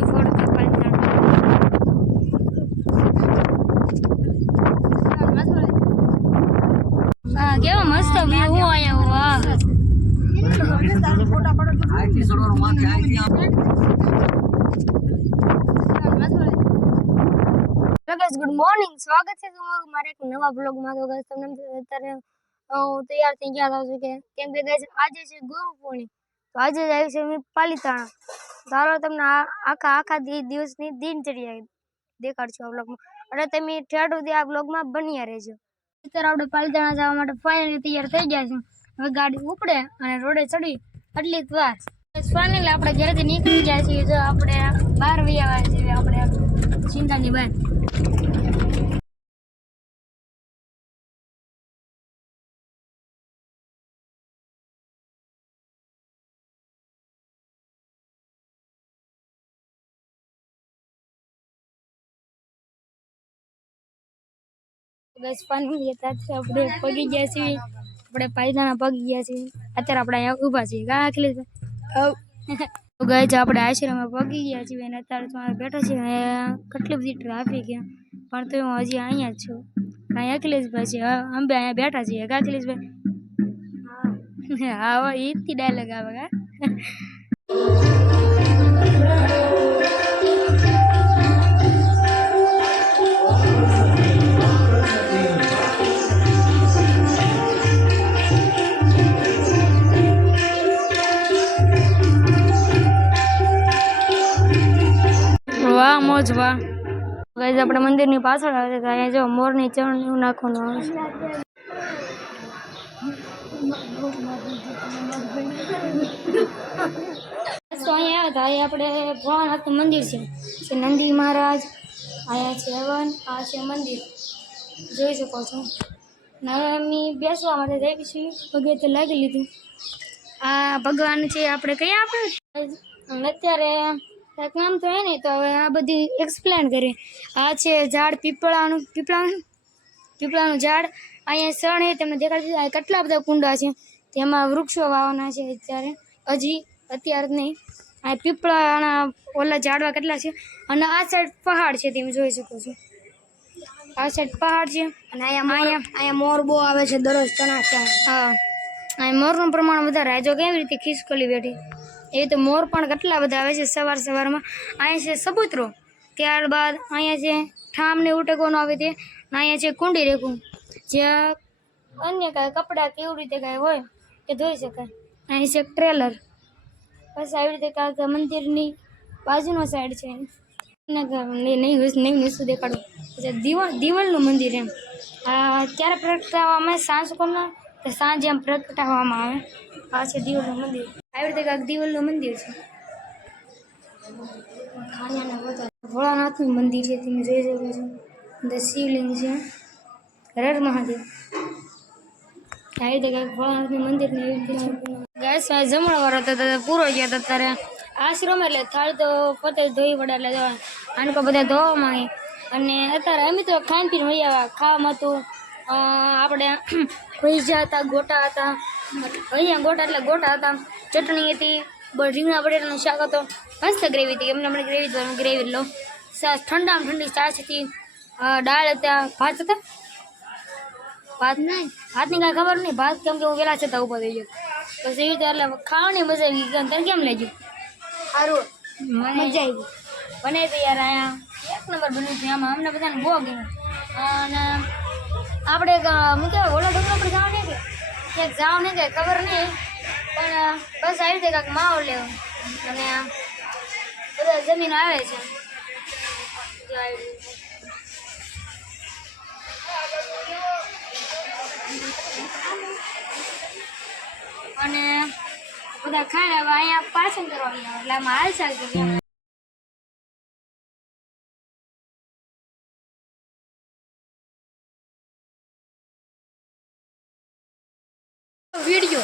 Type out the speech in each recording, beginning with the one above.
View photo તો પાલિતાણા હા કેવો મસ્ત વ્યૂ હું આયા વાહ આઈથી સડોર માંથી આઈથી ગાઈસ ગુડ મોર્નિંગ સ્વાગત છે તમારું મારે એક નવા બ્લોગમાં તો ગાઈસ તમને અત્યારે હું તૈયાર થઈ ગયા છું કેમ કે ગાઈસ આજે છે ગુરુ પૂર્ણિમા તો આજે જ આવી છે મેં પાલિતાણા ચાલો તમને આખા દિવસની દિનચર્યા દેખાડશું આ બ્લોગમાં અને તમે ઠેઠ સુધી આ બ્લોગમાં બન્યા રહેજો અત્યારે આપણે પાલિતાણા જવા માટે ફાઇનલી તૈયાર થઈ ગયા છે હવે ગાડી ઉપડે અને રોડે ચડી એટલી જ વાર ફાઇનલી આપણે ઘરેથી નીકળી ગયા છીએ જો આપણે 12 વાગ્યા છીએ આપણે ચિંતાની બહાર બસ ફાઇનલી આપણે પગી ગયા છીએ આપણે પાલિતાણા પગી ગયા છીએ અત્યારે આપણે અહીંયા ઊભા છીએ કા આખલી તો ગાઈસ આપણે આશ્રમમાં પગી ગયા છીએ અને અત્યારે તો બેઠા છીએ કેટલી બધી ટ્રાફિક છે પણ તો હું હજી અહીંયા જ છું અહીંયા અખિલેશભાઈ છે અંબે અહીંયા બેઠા છીએ કા અખિલેશભાઈ હા હવે ઈથી ડાયલોગ આવે કા વાહ મોજ વાહ ગાઈસ આપણે મંદિરની પાછળ આવે છે અહીંયા જો મોરની ચણ એવું નાખવાનું આવે છે તો અહીંયા આવ્યા હતા અહીંયા આપણે ભોળાનાથનું મંદિર છે નંદી મહારાજ અહીંયા છે હવન આ છે મંદિર જોઈ શકો છો હવે અમે બેસવા માટે જઈએ છીએ પગે તો લાગી લીધું આ ભગવાન છે આપણે કઈ આપણે અત્યારે કામ તો હે નહીં તો હવે આ બધી એક્સપ્લેન કરીએ આ છે ઝાડ પીપળાનું ઝાડ અહીંયા સણ છે તમને દેખાડશે આ કેટલા બધા કુંડા છે તેમાં વૃક્ષો વાવવાના છે અત્યારે નહીં આ પીપળાના ઓલા ઝાડવા કેટલા છે અને આ સાઈડ પહાડ છે તમે જોઈ શકો છો આ સાઈડ પહાડ છે અને અહીંયા મોર બહુ આવે છે દરરોજ ચણા હા અહીંયા મોરનું પ્રમાણ વધારે જો કેવી રીતે ખિસકોલી બેઠી એ તો મોર પણ કેટલા બધા આવે છે સવારમાં અહીંયા છે સબૂતરો ત્યારબાદ અહીંયા છે ઠામને એવું ટેકવાનું આવે તે અહીંયા છે કુંડી રેખું જે અન્ય કાંઈ કપડાં કેવી રીતે કાંઈ હોય એ ધોઈ શકાય અહીં છે ટ્રેલર બસ આવી રીતે કાંઈક મંદિરની બાજુનો સાઈડ છે નહીં વસ્તુ દેખાડું પછી દિવાલનું મંદિર એમ ક્યારે પ્રગટાવવામાં સાંજકોના તો સાંજે એમ પ્રગટાવવામાં આવે આ છે દિવાલનું મંદિર આવી રીતે કાંઈક દિવાલનું મંદિર છે ભોળાનાથનું મંદિર છે તમે જોઈ શકો છો અંદર શિવલિંગ છે હર મહાદેવ આવી રીતે કાંઈક ભોળાનાથનું મંદિર ને એવી રીતે ગેસ જમણવાર હતો પૂરો ગયા હતા ત્યારે આશ્રમ એટલે થાળી તો પોતે ધોઈ પડે એટલે આનકો બધા ધોવા માંગે અને અત્યારે અમે તો ખાઈને પીને મળી આવ્યા ખાવામાં હતું આપણે ભૈજા હતા ગોટા હતા અહીંયા ગોટા હતા ચટણી હતી રીંગણા બટેટાનું શાક હતો મસ્ત ગ્રેવી હતી એમને ગ્રેવી લો ઠંડામાં ઠંડી છાશ હતી દાળ હતા ભાત હતા ભાતની કાંઈ ખબર નહીં ભાત કેમ કે હું વહેલા છતાં ઊભો થઈ ગયો બસ એવી રીતે એટલે ખાવાની મજા આવી ગઈ તને કેમ લેજો સારું મજા આવી બને તો યાર અહીંયા એક નંબર બન્યું છે આમાં અમને બધાને બહુ ગમ્યું અને આપણે હું કહેવાય ઓલા ડુંગર પર જવા નહીં કે ક્યાંક જવા નહીં કે ખબર નહીં પણ બસ આવી રીતે કાંઈક માહોલ લેવો અને બધા જમીન આવે છે અને બધા ખાઈને હવે અહીંયા પાછળ કરવાની આવે એટલે આમાં હાલચાલ કરીએ वीडियो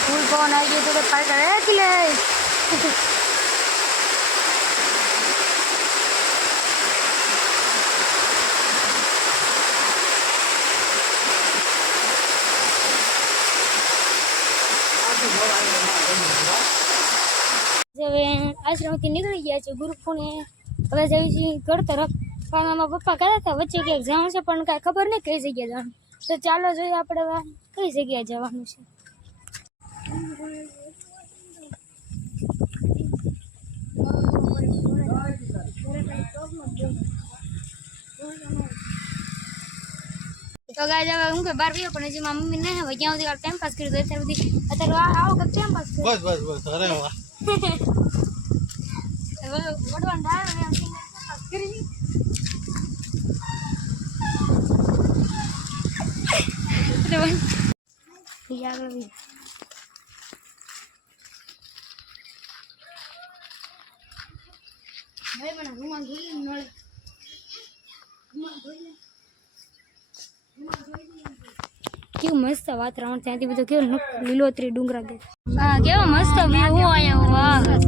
फूल कौन आई गई तो पार करे किले હવે આશ્રમથી નીકળી ગયા છે ગુરુકુળે. હવે જઈએ છીએ ઘર તરફ. પણ મારા પપ્પા કહેતા હતા વચ્ચે ક્યાંક જવાનું છે પણ કાંઈ ખબર નહીં કઈ જગ્યાએ જવાનું. તો ચાલો જોઈએ આપણે હવે કઈ જગ્યાએ જવાનું છે. તો ગાય હવે હું કે બાર ગયો પણ હજી મારા મમ્મી નહીં હવે ક્યાં સુધી ટાઈમ પાસ કર્યું અત્યારે બધી અત્યારે આવો કે ટાઈમ પાસ કર્યો બસ અરે વાહ હવે વડવાન ડાળ એમ ટાઈમ પાસ કરી કેવું મસ્ત વાતાવરણ ત્યાંથી બધું કેવું લીલોતરી ડુંગરા દે હા કેવો મસ્ત વ્યૂ આયા વાહ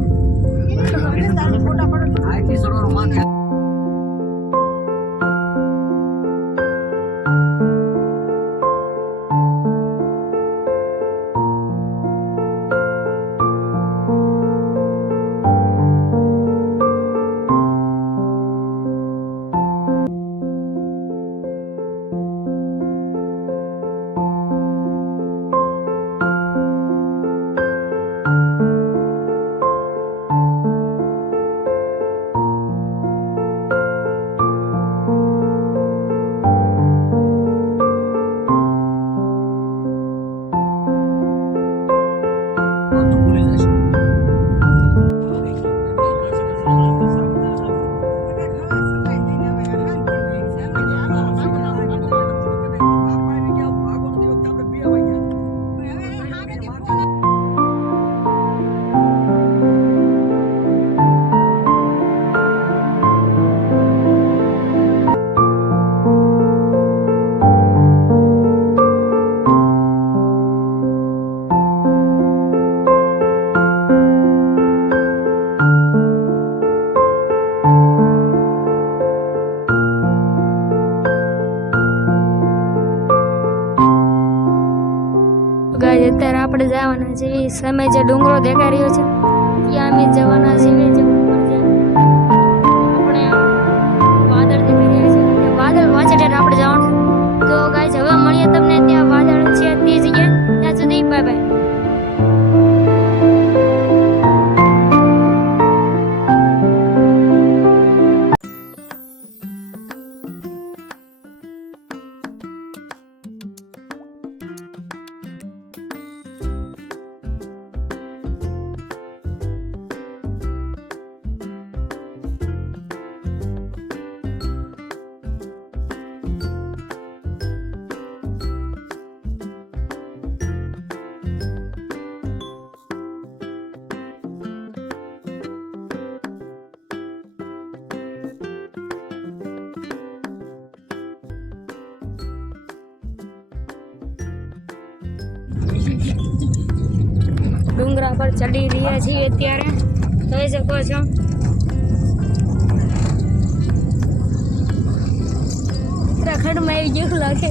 અત્યારે આપણે જવાના છીએ સામે જે ડુંગરો દેખાઈ રહ્યો છે ત્યાં અમે જવાના છીએ જે ઉપર છે આપણે વાદળ દેખાઈ રહ્યા છે વાદળ વાંચે ત્યારે આપણે જવાનું તો ગાઈસ હવે મળીએ તમને ત્યાં વાદળ છે તે જગ્યાએ ત્યાં સુધી બાય બાય ડુંગરા પર ચડી રહ્યા છીએ અત્યારે જોઈ શકો છો ઉત્તરાખંડમાં આવી જેવું લાગે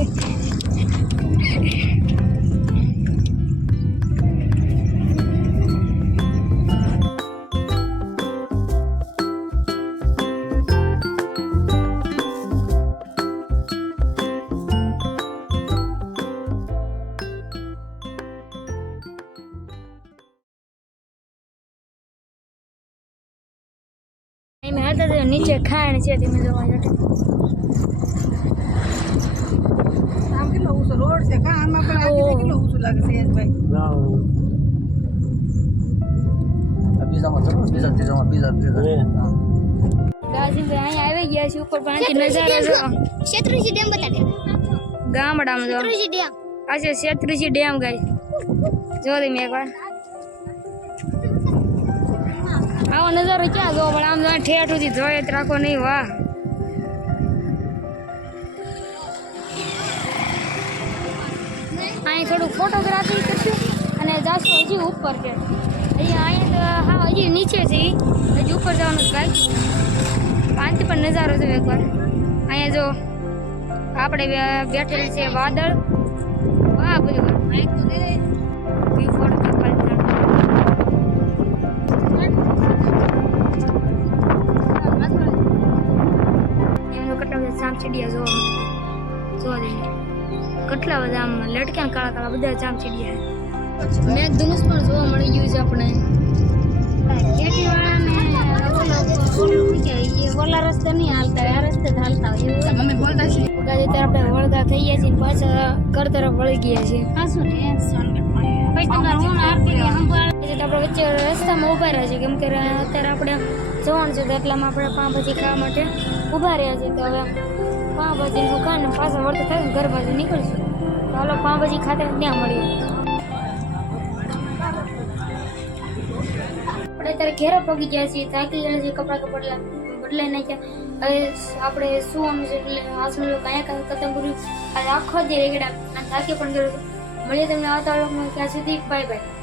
મેં હતા નીચે ખાણ છે તમે જોવા માટે આમ કેટલો ઊંચો રોડ છે કા આમાં પણ આ કેટલો ઊંચો લાગે છે ભાઈ ગાજીભાઈ અહીંયા આવી ગયા છે ઉપર પાણીથી નજારો જો શેત્રુંજી ડેમ બતાડે ગામડામાં જો શેત્રુંજી ડેમ આ છે શેત્રુંજી ડેમ ગાઈ જો તમે એકવાર આવો નજારો ક્યાં જો પણ આમ ઠેઠ સુધી જોઈએ જ રાખો નહીં વાહ અહીં થોડુંક ફોટોગ્રાફી કરશું અને જાશું હજી ઉપર છે અહીંયા તો હા હજી નીચે છે હજી ઉપર જવાનું કાંઈ પાંચથી પણ નજારો છે એકવાર અહીંયા જો આપણે બેઠેલી છે વાદળ વાહ બધું વ્યૂ ફોટો કેટલા બધા ચામચીડિયા જોવા દઈએ કેટલા બધા આમ લટક્યા કાળા કાળા બધા ચામચીડિયા મેઘ ધનુષ પણ જોવા મળી ગયું છે આપણે ઓલા રસ્તે નહીં હાલતા આ રસ્તે હાલતા હોય મમ્મી બોલતા છે અત્યારે આપણે વળગા થઈ ગયા છીએ પાછા ઘર તરફ વળી ગયા છીએ આપણે વચ્ચે રસ્તામાં ઉભા રહ્યા છીએ કેમ કે અત્યારે આપણે જવાનું છે તો એટલામાં આપણે પાઉંભાજી ખાવા માટે ઊભા રહ્યા છીએ તો હવે પાઉંભાજીનું ખાઈને પાછા વળતા થાય ઘર બાજુ નીકળશું તો હાલો પાઉંભાજી ખાતે ત્યાં મળીએ આપણે અત્યારે ઘેરા પગી ગયા છીએ થાકી ગયા છીએ કપડાં બદલાઈ નાખ્યા હવે આપણે સુવાનું છે એટલે આસનું લોકો અહીંયા ખતમ કર્યું આજે આખો જે રેગડા થાકી પણ ગયો મળીએ તમને આવતા લોકમાં ત્યાં સુધી બાય બાય